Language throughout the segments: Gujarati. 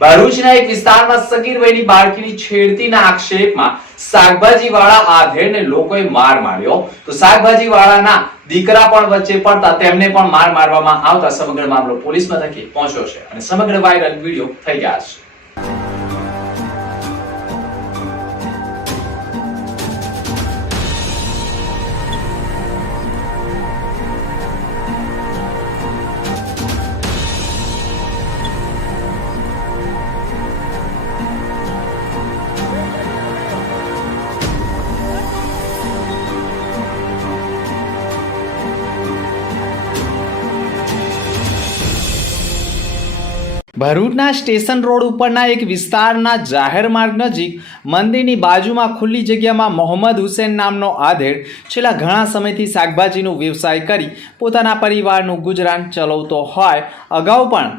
ભરૂચના એક વિસ્તારમાં સગીરભાઈની બાળકીની છેડતીના આક્ષેપમાં શાકભાજી વાળા આધેડને લોકોએ માર માર્યો. તો શાકભાજી વાળાના દીકરા પણ વચ્ચે પડતા તેમને પણ માર મારવામાં આવતા સમગ્ર મામલો પોલીસ મથકે પહોંચ્યો છે. અને સમગ્ર વાયરલ વીડિયો થઈ ગયા છે. ભરૂચના સ્ટેશન રોડ ઉપરના એક વિસ્તારના જાહેર માર્ગ નજીક મંદિરની બાજુમાં ખુલ્લી જગ્યામાં મોહમ્મદ હુસેન નામનો આધેડ છેલ્લા ઘણા સમયથી શાકભાજીનો વ્યવસાય કરી પોતાના પરિવારનું ગુજરાન ચલાવતો હોય. અગાઉ પણ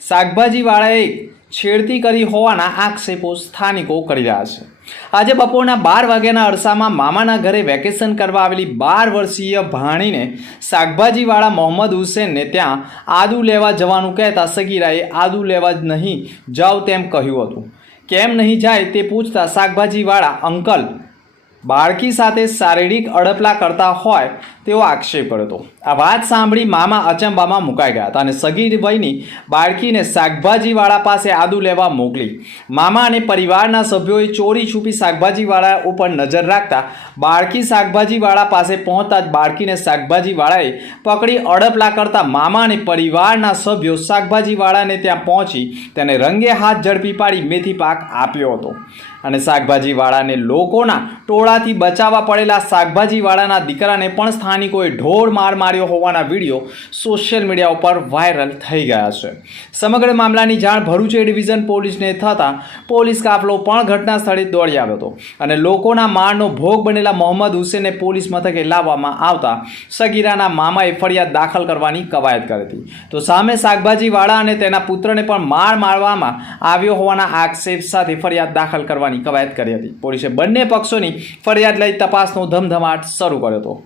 શાકભાજીવાળાએ છેડતી કરી હોવાના આક્ષેપો સ્થાનિકો કરી રહ્યા છે. આજે બપોરના બાર વાગ્યાના અરસામાં મામાના ઘરે વેકેશન કરવા આવેલી બાર વર્ષીય ભાણીને શાકભાજીવાળા મોહમ્મદ હુસેનને ત્યાં આદુ લેવા જવાનું કહેતા સગીરાએ આદુ લેવા જ નહીં જાઓ તેમ કહ્યું હતું. કેમ નહીં જાય તે પૂછતા શાકભાજીવાળા અંકલ, બાળકી સાથે શારીરિક અડપલા કરતા હોય તેવો આક્ષેપ કર્યો હતો. આ વાત સાંભળી મામા અચંબામાં મુકાઈ ગયા હતા અને સગીર વયની બાળકીને શાકભાજીવાળા પાસે આદુ લેવા મોકલી. મામા અને પરિવારના સભ્યોએ ચોરી છૂપી શાકભાજીવાળા ઉપર નજર રાખતા બાળકી શાકભાજીવાળા પાસે પહોંચતા જ બાળકીને શાકભાજીવાળાએ પકડી અડપલા કરતા મામા અને પરિવારના સભ્યો શાકભાજીવાળાને ત્યાં પહોંચી તેને રંગે હાથ ઝડપી પાડી મેથી પાક આપ્યો હતો. અને શાકભાજીવાળાને લોકોના ટોળાથી બચાવવા પડેલા શાકભાજીવાળાના દીકરાને પણ સ્થાનિકોએ ઢોર માર માર્યો હોવાના વીડિયો સોશિયલ મીડિયા ઉપર વાયરલ થઈ ગયા છે. સમગ્ર મામલાની જાણ ભરૂચ ડિવિઝન પોલીસને થતાં પોલીસ કાફલો પણ ઘટના સ્થળે દોડી આવ્યો હતો અને લોકોના મારનો ભોગ બનેલા મોહમ્મદ હુસેનને પોલીસ મથકે લાવવામાં આવતા સગીરાના મામાએ ફરિયાદ દાખલ કરવાની કવાયત કરી હતી. તો સામે શાકભાજીવાળા અને તેના પુત્રને પણ માર મારવામાં આવ્યો હોવાના આક્ષેપ સાથે ફરિયાદ દાખલ કરવાની કવાયત કરી હતી. પોલીસે બંને પક્ષોની ફરિયાદ લઈ તપાસનો ધમધમાટ શરૂ કર્યો હતો.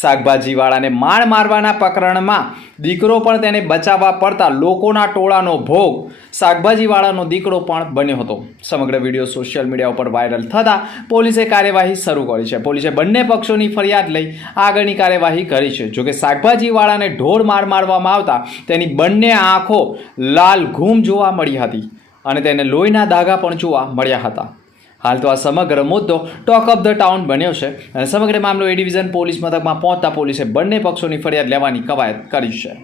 શાકભાજીવાળાને માર મારવાના પ્રકરણમાં દીકરો પણ તેને બચાવવા પડતા લોકોના ટોળાનો ભોગ શાકભાજીવાળાનો દીકરો પણ બન્યો હતો. સમગ્ર વીડિયો સોશિયલ મીડિયા ઉપર વાયરલ થતાં પોલીસે કાર્યવાહી શરૂ કરી છે. પોલીસે બંને પક્ષોની ફરિયાદ લઈ આગળની કાર્યવાહી કરી છે. જોકે શાકભાજીવાળાને ઢોર માર મારવામાં આવતા તેની બંને આંખો લાલ ઘૂમ જોવા મળી હતી અને તેને લોહીના દાગા પણ જોવા મળ્યા હતા. હાલ તો આ સમગ્ર મુદ્દો ટોક ઓફ ધ ટાઉન બન્યો છે. અને સમગ્ર મામલો એ ડિવિઝન પોલીસ મથકમાં પહોંચતા પોલીસે બંને પક્ષોની ફરિયાદ લેવાની કવાયત કરી છે.